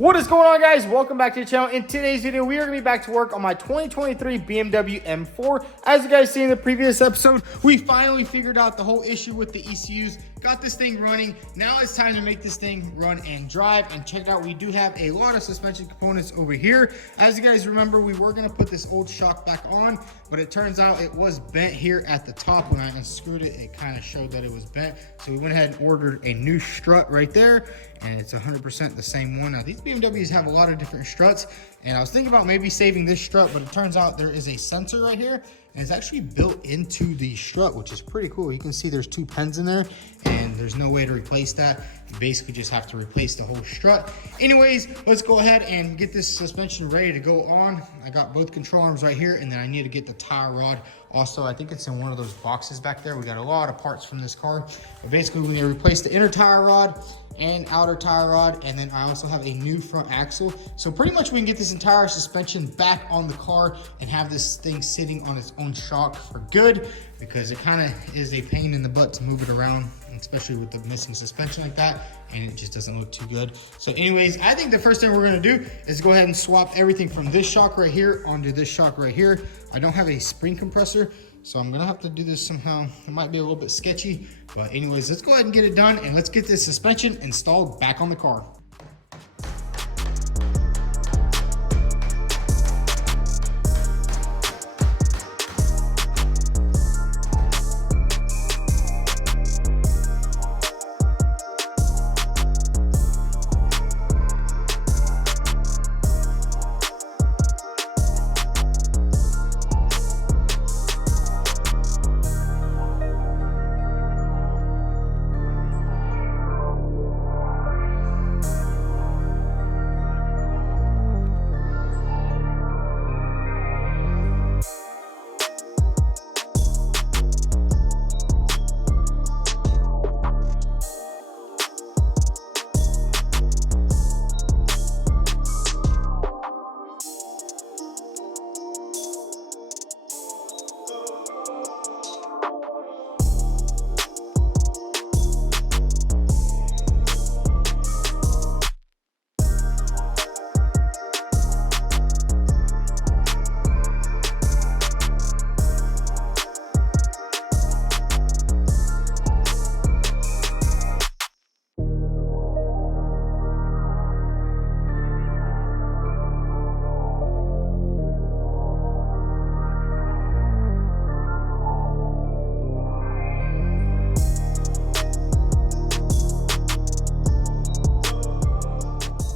What is going on, guys? Welcome back to the channel. In today's video, we are going to be back to work on my 2023 BMW M4. As you guys see in the previous episode, we finally figured out the whole issue with the ECUs. Got this thing running. Now it's time to make this thing run and drive. And check it out, we do have a lot of suspension components over here. As you guys remember, we were going to put this old shock back on, but it turns out it was bent here at the top. When I unscrewed it, it kind of showed that it was bent. So we went ahead and ordered a new strut right there, and it's 100% the same one. Now, these BMWs have a lot of different struts, and I was thinking about maybe saving this strut, but it turns out there is a sensor right here, and it's actually built into the strut, which is pretty cool. You can see there's two pins in there, and there's no way to replace that. You basically just have to replace the whole strut. Anyways, let's go ahead and get this suspension ready to go on. I got both control arms right here, and then I need to get the tie rod. Also, I think it's in one of those boxes back there. We got a lot of parts from this car. But basically, we need to replace the inner tie rod and outer tie rod, and then I also have a new front axle. So pretty much we can get this entire suspension back on the car and have this thing sitting on its own shock for good, because it kind of is a pain in the butt to move it around, especially with the missing suspension like that, and it just doesn't look too good. So anyways, I think the first thing we're gonna do is go ahead and swap everything from this shock right here onto this shock right here. I don't have a spring compressor, so I'm gonna have to do this somehow. It might be a little bit sketchy, but anyways, let's go ahead and get it done, and let's get this suspension installed back on the car.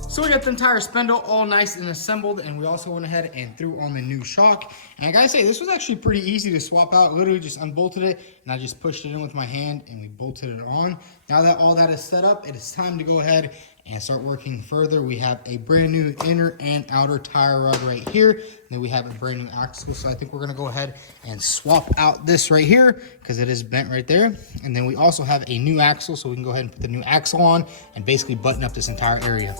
So we got the entire spindle all nice and assembled, and we also went ahead and threw on the new shock. And I gotta say, this was actually pretty easy to swap out. Literally just unbolted it, and I just pushed it in with my hand, and we bolted it on. Now that all that is set up, it is time to go ahead and start working further. We have a brand new inner and outer tire rod right here. And then we have a brand new axle. So I think we're gonna go ahead and swap out this right here, because it is bent right there. And then we also have a new axle, so we can go ahead and put the new axle on and basically button up this entire area.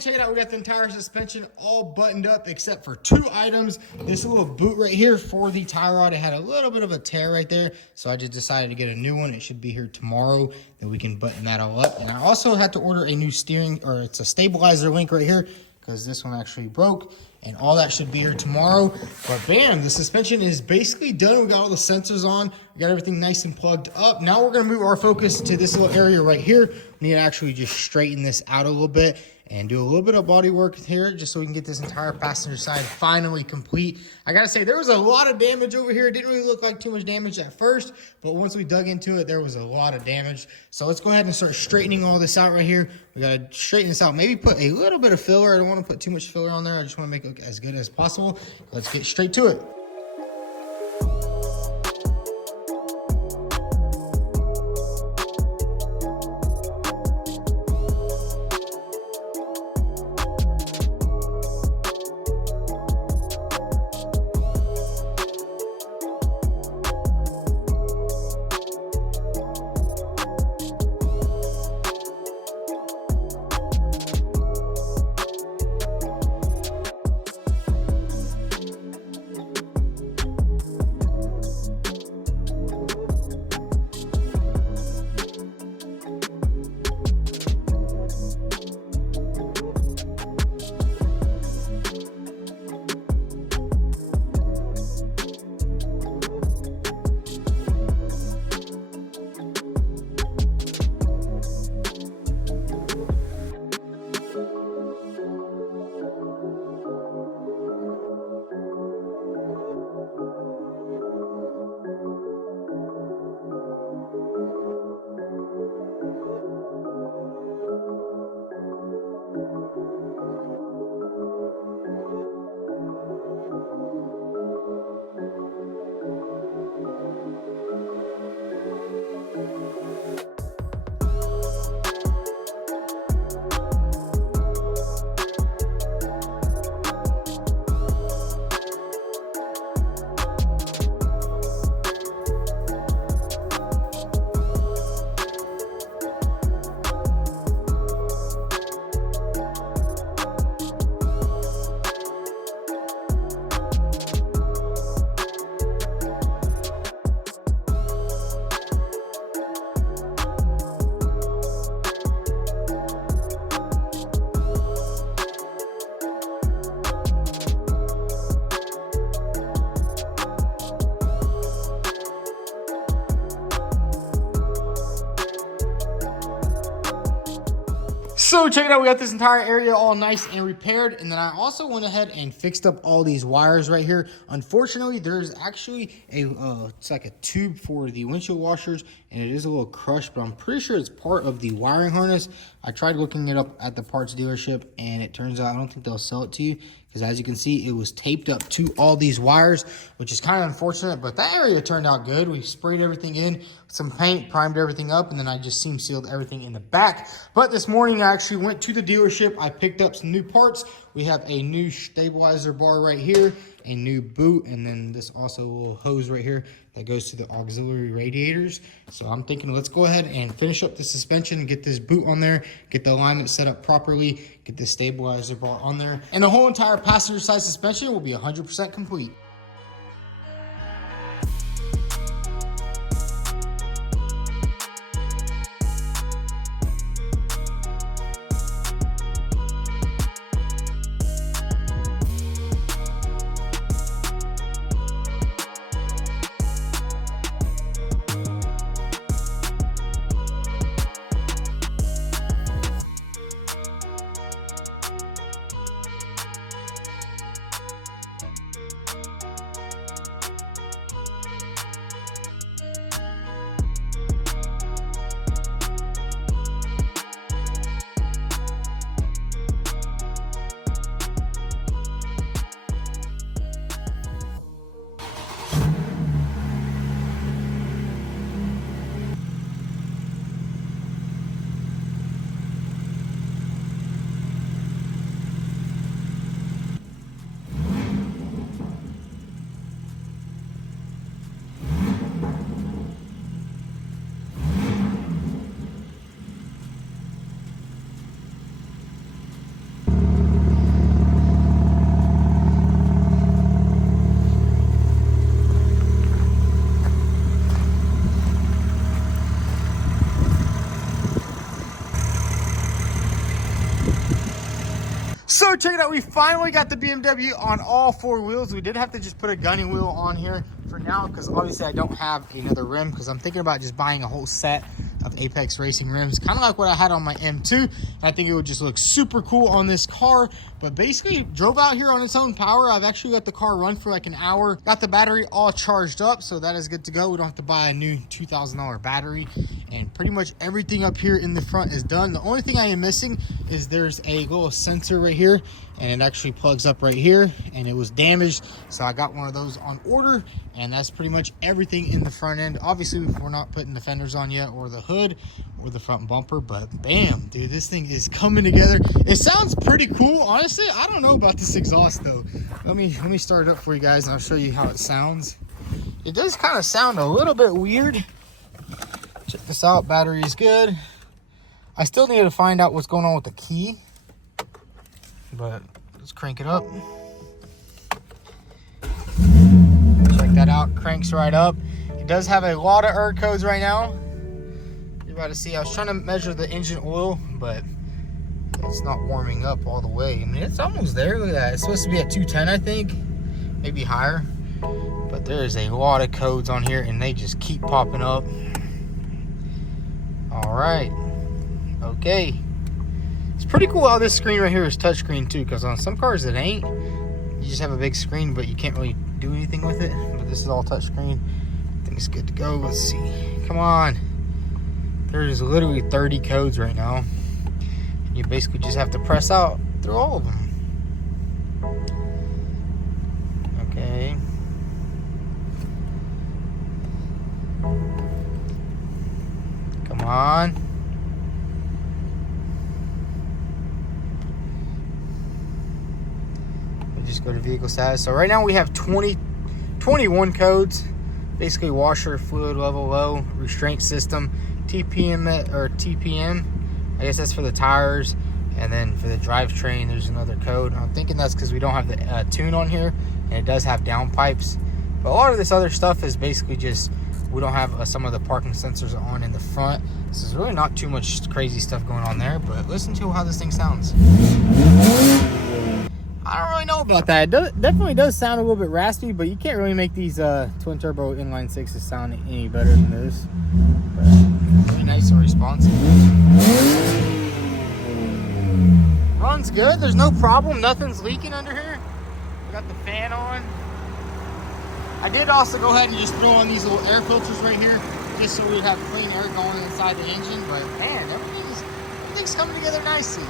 And check it out, we got the entire suspension all buttoned up except for 2 items. This little boot right here for the tie rod, it had a little bit of a tear right there, so I just decided to get a new one. It should be here tomorrow, then we can button that all up. And I also had to order a new steering, or it's a stabilizer link right here, because this one actually broke, and all that should be here tomorrow. But bam, the suspension is basically done. We got all the sensors on, we got everything nice and plugged up. Now we're gonna move our focus to this little area right here. We need to actually just straighten this out a little bit and do a little bit of body work here just so we can get this entire passenger side finally complete. I gotta say, there was a lot of damage over here. It didn't really look like too much damage at first, but once we dug into it, there was a lot of damage. So let's go ahead and start straightening all this out right here. We gotta straighten this out, maybe put a little bit of filler. I don't wanna put too much filler on there. I just wanna make it look as good as possible. Let's get straight to it. So check it out, we got this entire area all nice and repaired, and then I also went ahead and fixed up all these wires right here. Unfortunately, there's actually a it's like a tube for the windshield washers, and it is a little crushed, but I'm pretty sure it's part of the wiring harness. I tried looking it up at the parts dealership, and it turns out I don't think they'll sell it to you, because as you can see, it was taped up to all these wires, which is kind of unfortunate, but that area turned out good. We sprayed everything in with some paint, primed everything up, and then I just seam sealed everything in the back. But this morning, I actually went to the dealership. I picked up some new parts. We have a new stabilizer bar right here, a new boot, and then this also little hose right here that goes to the auxiliary radiators. So I'm thinking, let's go ahead and finish up the suspension, get this boot on there, get the alignment set up properly, get the stabilizer bar on there, and the whole entire passenger side suspension will be 100% complete. So check it out, we finally got the BMW on all four wheels. We did have to just put a gunny wheel on here for now because obviously I don't have another rim, because I'm thinking about just buying a whole set of Apex Racing rims, kind of like what I had on my M2. And I think it would just look super cool on this car. But basically drove out here on its own power. I've actually let the car run for like an hour, got the battery all charged up, so that is good to go. We don't have to buy a new $2,000 battery, and pretty much everything up here in the front is done. The only thing I am missing is there's a little sensor right here, and it actually plugs up right here, and it was damaged, so I got one of those on order. And that's pretty much everything in the front end. Obviously we're not putting the fenders on yet, or the hood, or the front bumper, but bam, dude, this thing is coming together. It sounds pretty cool, honestly. I don't know about this exhaust though. Let me start it up for you guys, and I'll show you how it sounds. It does kind of sound a little bit weird. Check this out, battery is good. I still need to find out what's going on with the key, but let's crank it up. Check that out, cranks right up. It does have a lot of error codes right now. You're about to see, I was trying to measure the engine oil, but it's not warming up all the way. I mean, it's almost there. Look at that. It's supposed to be at 210, I think, maybe higher. But there's a lot of codes on here, and they just keep popping up. All right. Okay. It's pretty cool how this screen right here is touchscreen too, because on some cars it ain't. You just have a big screen, but you can't really do anything with it. But this is all touchscreen. I think it's good to go. Let's see. Come on. There's literally 30 codes right now. You basically just have to press out through all of them. Okay. Come on. We just go to vehicle status. So right now we have 21 codes. Basically washer, fluid level low, restraint system, TPM. I guess that's for the tires. And then for the drivetrain, there's another code. I'm thinking that's because we don't have the tune on here, and it does have downpipes. But a lot of this other stuff is basically just, we don't have some of the parking sensors on in the front. So there's really not too much crazy stuff going on there, but listen to how this thing sounds. I don't really know about that. It definitely does sound a little bit raspy, but you can't really make these twin turbo inline sixes sound any better than this. But really nice and responsive. Runs good. There's no problem. Nothing's leaking under here. We got the fan on. I did also go ahead and just throw on these little air filters right here, just so we have clean air going inside the engine. But man, everything's coming together nicely.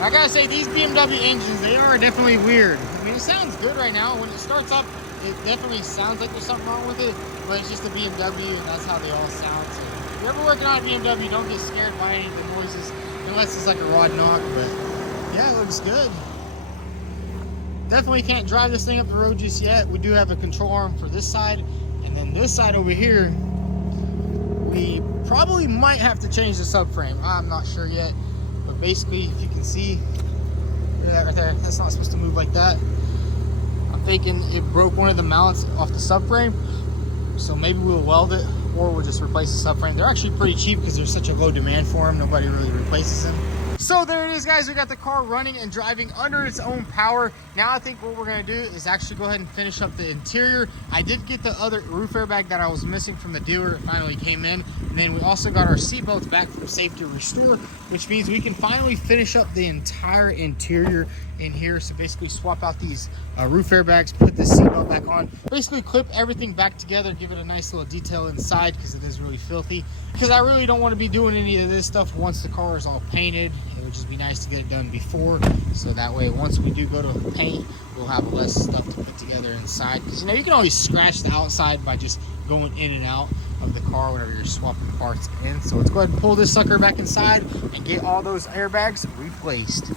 I gotta say, these BMW engines, they are definitely weird. I mean, it sounds good right now. When it starts up, it definitely sounds like there's something wrong with it, but it's just a BMW, and that's how they all sound. So if you're ever working on a BMW, don't get scared by any of the noises, unless it's like a raw knock. But yeah, it looks good. Definitely can't drive this thing up the road just yet. We do have a control arm for this side, and then this side over here, we probably might have to change the subframe. I'm not sure yet, but basically, if you can see, look at that right there. That's not supposed to move like that. I'm thinking it broke one of the mallets off the subframe, so maybe we'll weld it, or we'll just replace the subframe. They're actually pretty cheap because there's such a low demand for them. Nobody really replaces them. So there it is, guys. We got the car running and driving under its own power. Now I think what we're going to do is actually go ahead and finish up the interior. I did get the other roof airbag that I was missing from the dealer. It finally came in. And then we also got our seat belts back from Safety Restore, which means we can finally finish up the entire interior in here. So basically swap out these roof airbags, put the seat belt back on, basically clip everything back together, give it a nice little detail inside because it is really filthy. Because I really don't want to be doing any of this stuff once the car is all painted. It would just be nice to get it done before, so that way once we do go to paint, we'll have less stuff to put together inside. Because you know, you can always scratch the outside by just going in and out of the car whenever you're swapping parts in. So let's go ahead and pull this sucker back inside and get all those airbags replaced.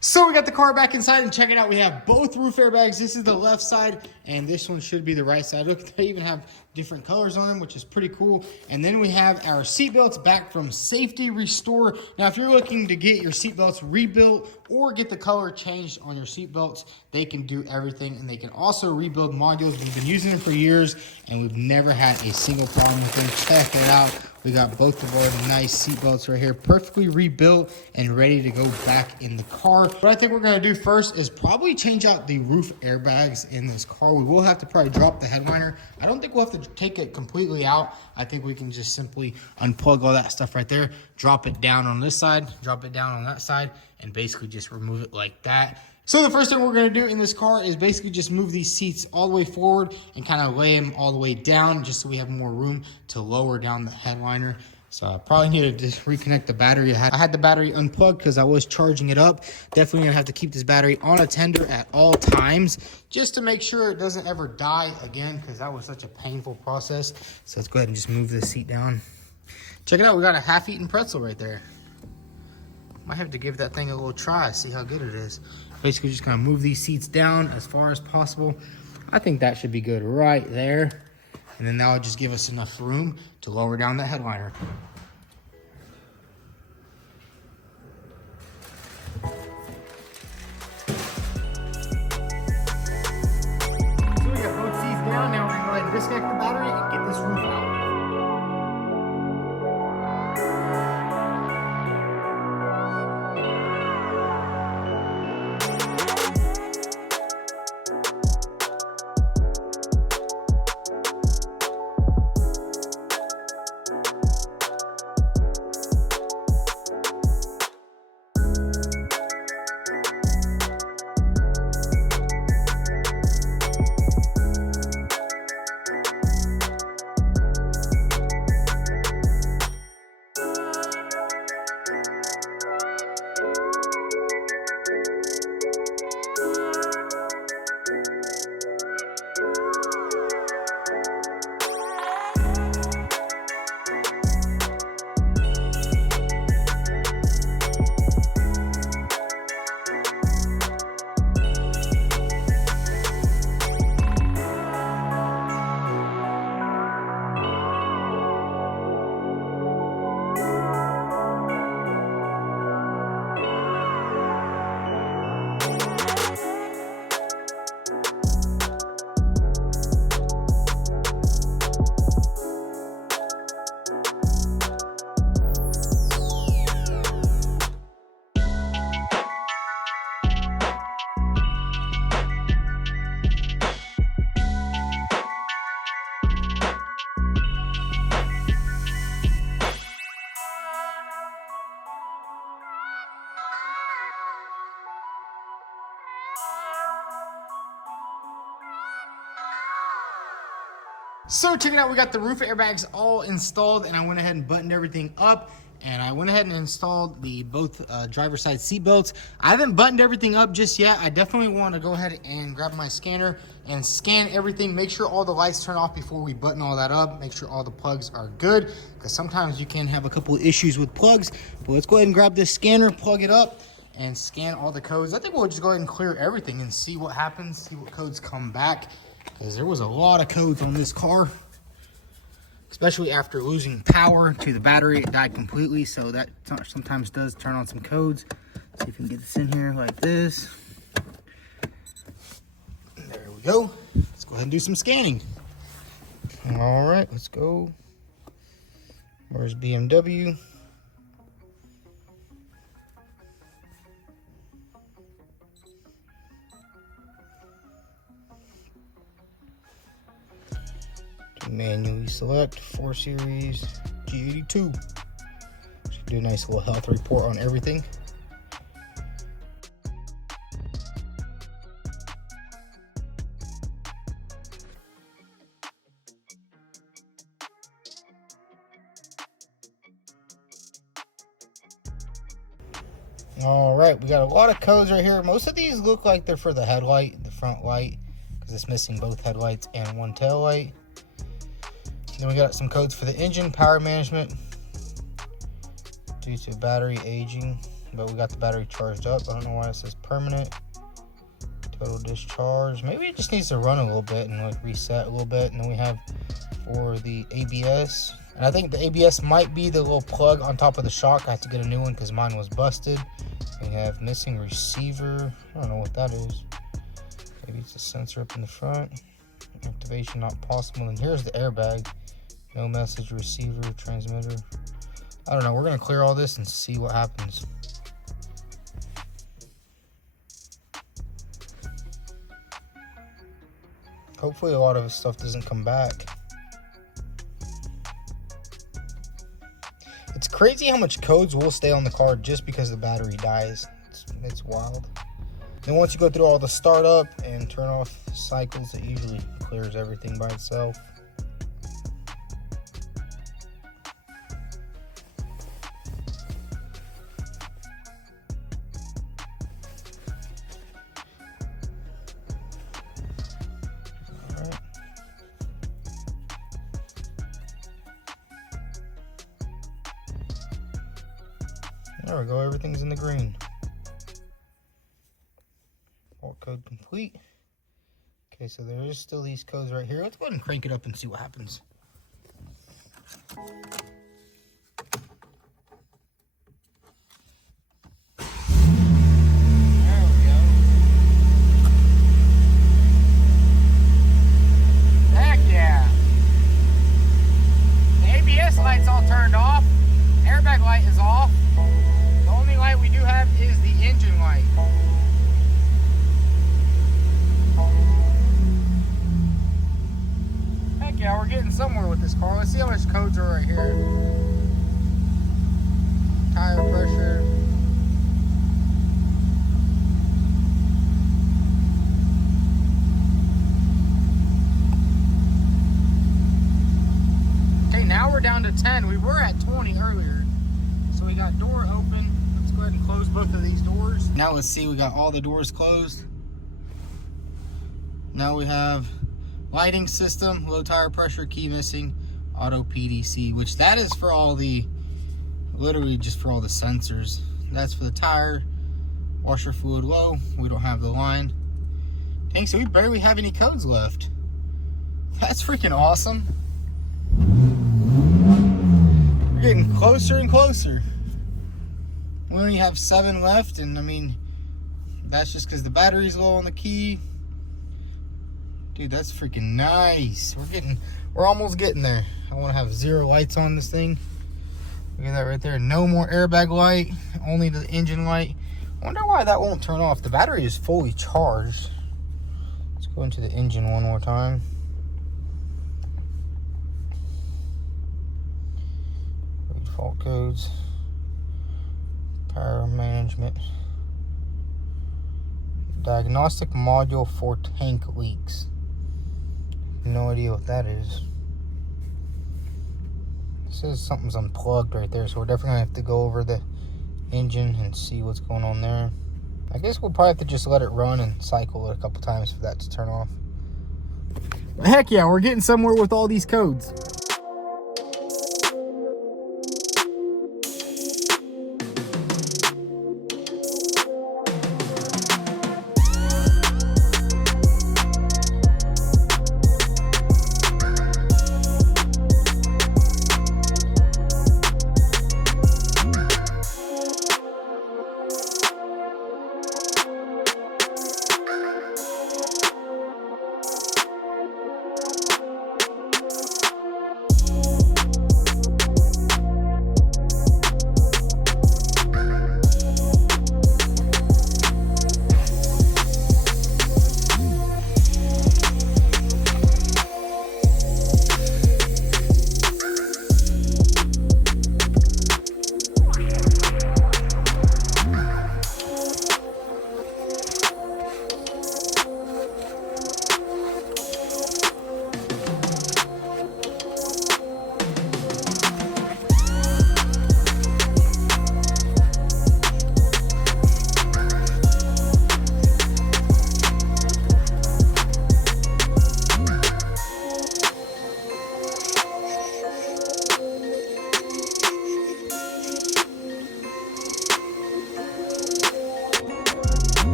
So we got the car back inside, and check it out. We have both roof airbags. This is the left side, and this one should be the right side. Look, they even have different colors on them, which is pretty cool. And then we have our seatbelts back from Safety Restore. Now, if you're looking to get your seatbelts rebuilt or get the color changed on your seatbelts, they can do everything, and they can also rebuild modules. We've been using them for years, and we've never had a single problem with them. Check it out. We got both of our nice seatbelts right here, perfectly rebuilt and ready to go back in the car. What I think we're gonna do first is probably change out the roof airbags in this car. We will have to probably drop the headliner. I don't think we'll have to take it completely out. I think we can just simply unplug all that stuff right there, drop it down on this side, drop it down on that side, and basically just remove it like that. So the first thing we're gonna do in this car is basically just move these seats all the way forward and kind of lay them all the way down just so we have more room to lower down the headliner. So I probably need to just reconnect the battery. I had the battery unplugged because I was charging it up. Definitely gonna have to keep this battery on a tender at all times just to make sure it doesn't ever die again, because that was such a painful process. So let's go ahead and just move this seat down. Check it out, we got a half-eaten pretzel right there. Might have to give that thing a little try, see how good it is. Basically just gonna move these seats down as far as possible. I think that should be good right there. And then that'll just give us enough room to lower down the headliner. So we got both seats down. Now we're gonna go ahead and disconnect the battery and get this roof out. So check it out, we got the roof airbags all installed, and I went ahead and buttoned everything up, and I went ahead and installed the both driver's side seat belts. I haven't buttoned everything up just yet. I definitely want to go ahead and grab my scanner and scan everything, make sure all the lights turn off before we button all that up, make sure all the plugs are good, because sometimes you can have a couple of issues with plugs. But let's go ahead and grab this scanner, plug it up, and scan all the codes. I think we'll just go ahead and clear everything and see what happens, see what codes come back, because there was a lot of codes on this car, especially after losing power to the battery. It died completely, so that sometimes does turn on some codes. See if we can get this in here like this. There we go. Let's go ahead and do some scanning. All right, let's go. Where's BMW? Manually select 4 Series G82. Just do a nice little health report on everything. All right, we got a lot of codes right here. Most of these look like they're for the headlight, the front light, because it's missing both headlights and one tail light. Then we got some codes for the engine, power management, due to battery aging, but we got the battery charged up. I don't know why it says permanent. Total discharge. Maybe it just needs to run a little bit and like reset a little bit. And then we have for the ABS. And I think the ABS might be the little plug on top of the shock. I have to get a new one because mine was busted. We have missing receiver. I don't know what that is. Maybe it's a sensor up in the front. Activation not possible. And here's the airbag. No message receiver, transmitter. I don't know. We're going to clear all this and see what happens. Hopefully a lot of this stuff doesn't come back. It's crazy how much codes will stay on the card just because the battery dies. It's wild. Then once you go through all the startup and turn off cycles, it usually clears everything by itself. There we go, everything's in the green. Fault code complete. Okay, so there is still these codes right here. Let's go ahead and crank it up and see what happens. There we go. Heck yeah. The ABS light's all turned off. Airbag light is off. The only light we do have is the engine light. Heck yeah, we're getting somewhere with this car. Let's see how much codes are right here. Tire pressure. Okay, now we're down to 10. We were at 20 earlier. So we got door open. Let's go ahead and close both of these doors. Now let's see, we got all the doors closed. Now we have lighting system, low tire pressure, key missing, auto PDC, which that is for all the, literally just for all the sensors. That's for the tire, washer fluid low. We don't have the line. Dang, so we barely have any codes left. That's freaking awesome. We're getting closer and closer. We only have 7 left, and I mean, that's just because the battery's low on the key. Dude, that's freaking nice. We're almost getting there. I want to have 0 lights on this thing. Look at that right there. No more airbag light, only the engine light. I wonder why that won't turn off. The battery is fully charged. Let's go into the engine one more time. Fault codes. Power management. Diagnostic module for tank leaks. No idea what that is. It says something's unplugged right there, so we're definitely gonna have to go over the engine and see what's going on there. I guess we'll probably have to just let it run and cycle it a couple times for that to turn off. Heck yeah, we're getting somewhere with all these codes.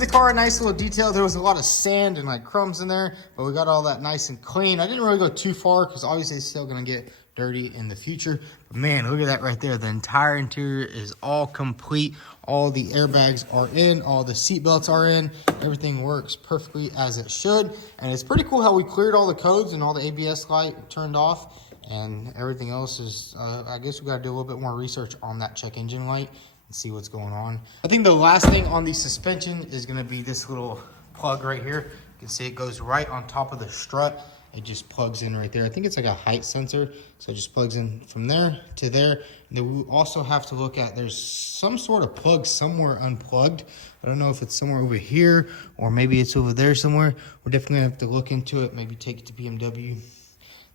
the car a nice little detail. There was a lot of sand and like crumbs in there, but we got all that nice and clean. I didn't really go too far because obviously it's still gonna get dirty in the future. But man, look at that right there. The entire interior is all complete. All the airbags are in, all the seat belts are in. Everything works perfectly as it should. And it's pretty cool how we cleared all the codes and all the ABS light turned off. And everything else is, I guess we got to do a little bit more research on that check engine light and see what's going on. I think the last thing on the suspension is going to be this little plug right here. You can see it goes right on top of the strut. It just plugs in right there. I think it's like a height sensor. So it just plugs in from there to there. And then we also have to look at, there's some sort of plug somewhere unplugged. I don't know if it's somewhere over here or maybe it's over there somewhere. We're definitely gonna have to look into it, maybe take it to BMW.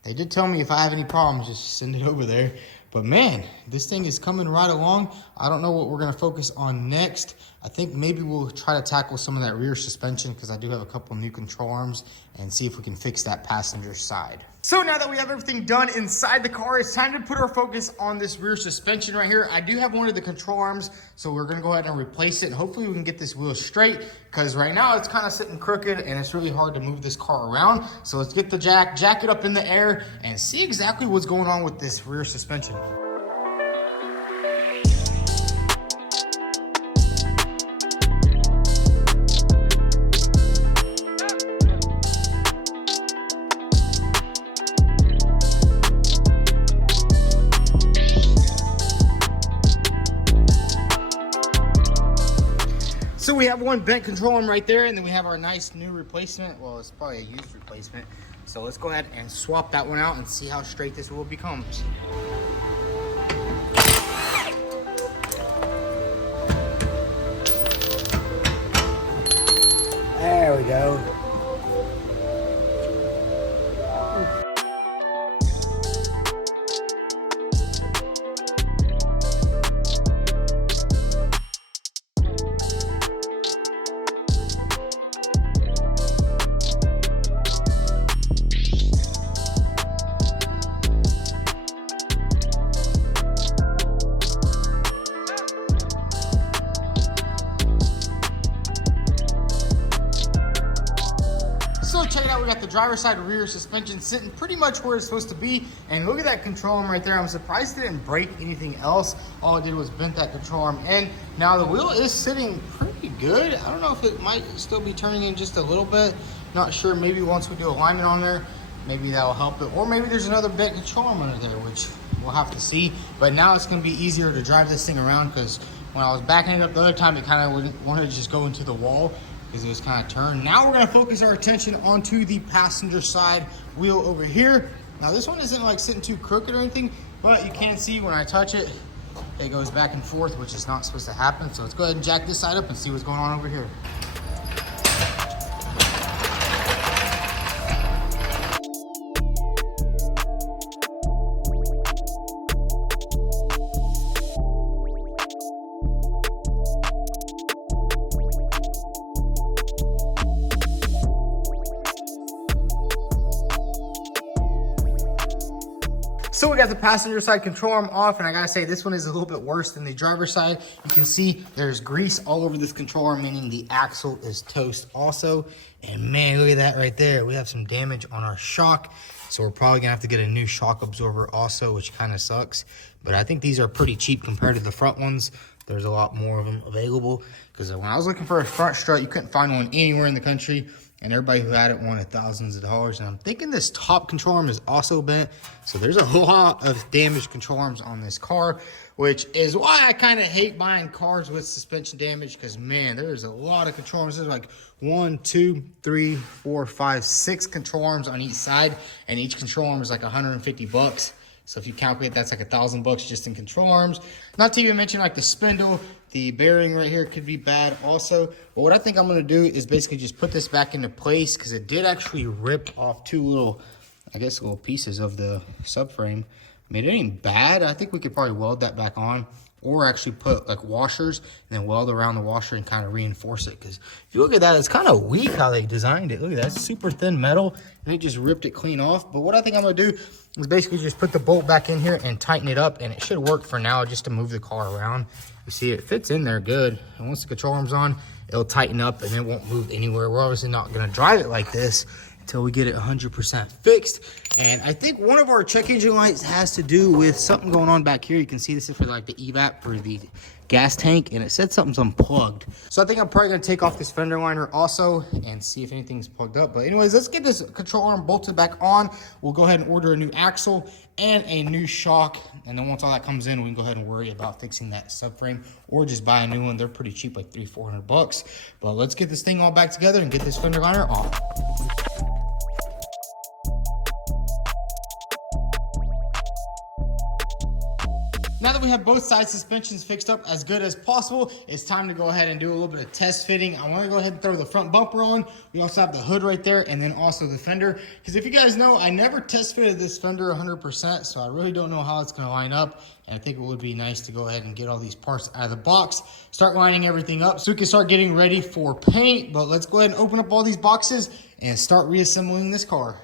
They did tell me if I have any problems, just send it over there. But man, this thing is coming right along. I don't know what we're gonna focus on next. I think maybe we'll try to tackle some of that rear suspension because I do have a couple new control arms and see if we can fix that passenger side. So now that we have everything done inside the car, it's time to put our focus on this rear suspension right here. I do have one of the control arms, so we're gonna go ahead and replace it. Hopefully we can get this wheel straight because right now it's kind of sitting crooked and it's really hard to move this car around. So let's get the jack it up in the air and see exactly what's going on with this rear suspension. So we have one bent control arm right there, and then we have our nice new replacement. Well, it's probably a used replacement. So let's go ahead and swap that one out and see how straight this wheel becomes. There we go. So check it out, we got the driver's side rear suspension sitting pretty much where it's supposed to be. And look at that control arm right there. I'm surprised it didn't break anything else. All it did was bent that control arm in. Now the wheel is sitting pretty good. I don't know if it might still be turning in just a little bit. Not sure, maybe once we do alignment on there, maybe that will help it. Or maybe there's another bent control arm under there, which we'll have to see. But now it's gonna be easier to drive this thing around because when I was backing it up the other time, it kind of wanted to just go into the wall because it was kind of turned. Now we're gonna focus our attention onto the passenger side wheel over here. Now this one isn't like sitting too crooked or anything, but you can see when I touch it, it goes back and forth, which is not supposed to happen. So let's go ahead and jack this side up and see what's going on over here. So we got the passenger side control arm off, and I gotta say this one is a little bit worse than the driver's side. You can see there's grease all over this control arm, meaning the axle is toast also. And man, look at that right there. We have some damage on our shock. So we're probably gonna have to get a new shock absorber also, which kind of sucks. But I think these are pretty cheap compared to the front ones. There's a lot more of them available because when I was looking for a front strut, you couldn't find one anywhere in the country. And everybody who had it wanted thousands of dollars. And I'm thinking this top control arm is also bent. So there's a lot of damaged control arms on this car, which is why I kind of hate buying cars with suspension damage. Because man, there's a lot of control arms. There's like 1, 2, 3, 4, 5, 6 control arms on each side. And each control arm is like 150 bucks. So if you calculate, that's like $1,000 just in control arms. Not to even mention like the spindle, the bearing right here could be bad also. But what I think I'm gonna do is basically just put this back into place because it did actually rip off two little, I guess, little pieces of the subframe. I mean, it ain't bad. I think we could probably weld that back on or actually put like washers and then weld around the washer and kind of reinforce it. Because if you look at that, it's kind of weak how they designed it. Look at that, it's super thin metal and they just ripped it clean off. But what I think I'm gonna do is basically just put the bolt back in here and tighten it up, and it should work for now just to move the car around. You see it fits in there good. And once the control arm's on, it'll tighten up and it won't move anywhere. We're obviously not gonna drive it like this until we get it 100% fixed. And I think one of our check engine lights has to do with something going on back here. You can see this is for like the evap for the gas tank, and it said something's unplugged. So I think I'm probably gonna take off this fender liner also and see if anything's plugged up. But anyways, let's get this control arm bolted back on. We'll go ahead and order a new axle and a new shock. And then once all that comes in, we can go ahead and worry about fixing that subframe or just buy a new one. They're pretty cheap, like $300-400. But let's get this thing all back together and get this fender liner off. Now that we have both side suspensions fixed up as good as possible, it's time to go ahead and do a little bit of test fitting. I want to go ahead and throw the front bumper on. We also have the hood right there, and then also the fender. Because if you guys know, I never test fitted this fender 100%, so I really don't know how it's going to line up. And I think it would be nice to go ahead and get all these parts out of the box, start lining everything up so we can start getting ready for paint. But let's go ahead and open up all these boxes and start reassembling this car.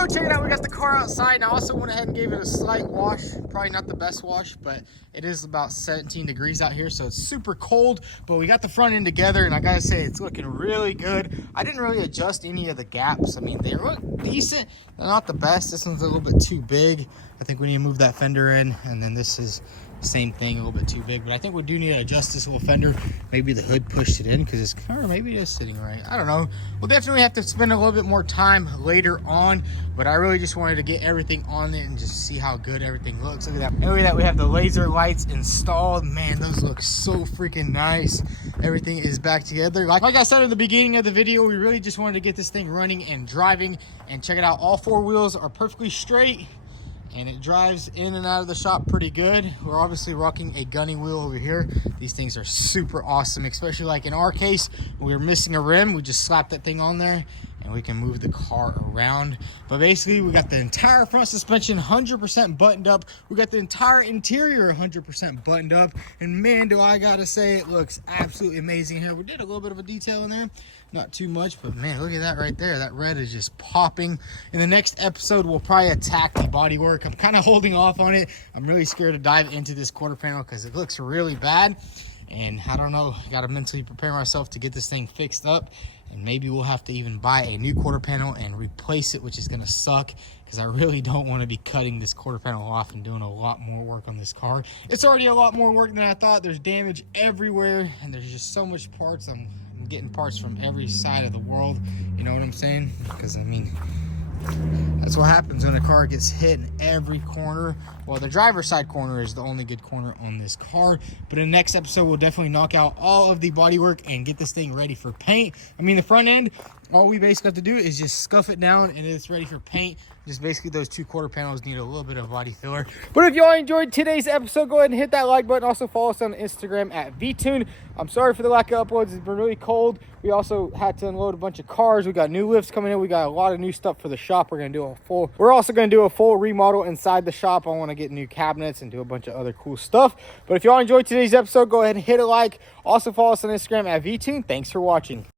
So check it out, we got the car outside, and I also went ahead and gave it a slight wash. Probably not the best wash, but it is about 17 degrees out here, so it's super cold. But we got the front end together, and I gotta say, it's looking really good. I didn't really adjust any of the gaps. I mean, they look decent. They're not the best. This one's a little bit too big. I think we need to move that fender in, and then this is same thing, a little bit too big. But I think we do need to adjust this little fender. Maybe the hood pushed it in because it's, or maybe it is sitting right. I don't know. We'll definitely have to spend a little bit more time later on, but I really just wanted to get everything on it and just see how good everything looks. Look at that. And look at that, we have the laser lights installed. Man, those look so freaking nice. everything is back together. Like I said in the beginning of the video, we really just wanted to get this thing running and driving, and check it out. All 4 wheels are perfectly straight and it drives in and out of the shop pretty good. We're obviously rocking a gunning wheel over here. These things are super awesome, especially like in our case, we were missing a rim. We just slapped that thing on there and we can move the car around. But basically, we got the entire front suspension 100% buttoned up. We got the entire interior 100% buttoned up. And man, do I gotta say, it looks absolutely amazing here. We did a little bit of a detail in there, not too much, but man, look at that right there. That red is just popping. In the next episode, we'll probably attack the bodywork. I'm kind of holding off on it. I'm really scared to dive into this quarter panel because it looks really bad. And I don't know, I gotta mentally prepare myself to get this thing fixed up. And maybe we'll have to even buy a new quarter panel and replace it, which is gonna suck because I really don't want to be cutting this quarter panel off and doing a lot more work on this car. It's already a lot more work than I thought. There's damage everywhere and there's just so much parts. I'm getting parts from every side of the world, you know what I'm saying? Because I mean, that's what happens when a car gets hit in every corner. Well, the driver's side corner is the only good corner on this car. But in the next episode, we'll definitely knock out all of the bodywork and get this thing ready for paint. I mean, the front end, all we basically have to do is just scuff it down and it's ready for paint. Just basically those 2 quarter panels need a little bit of body filler. But if y'all enjoyed today's episode, go ahead and hit that like button. Also follow us on Instagram at vTuned. I'm sorry for the lack of uploads. It's been really cold. We also had to unload a bunch of cars. We got new lifts coming in. We got a lot of new stuff for the shop. We're also going to do a full remodel inside the shop. I want to get new cabinets and do a bunch of other cool stuff. But if y'all enjoyed today's episode, go ahead and hit a like. Also follow us on Instagram at vTuned. Thanks for watching.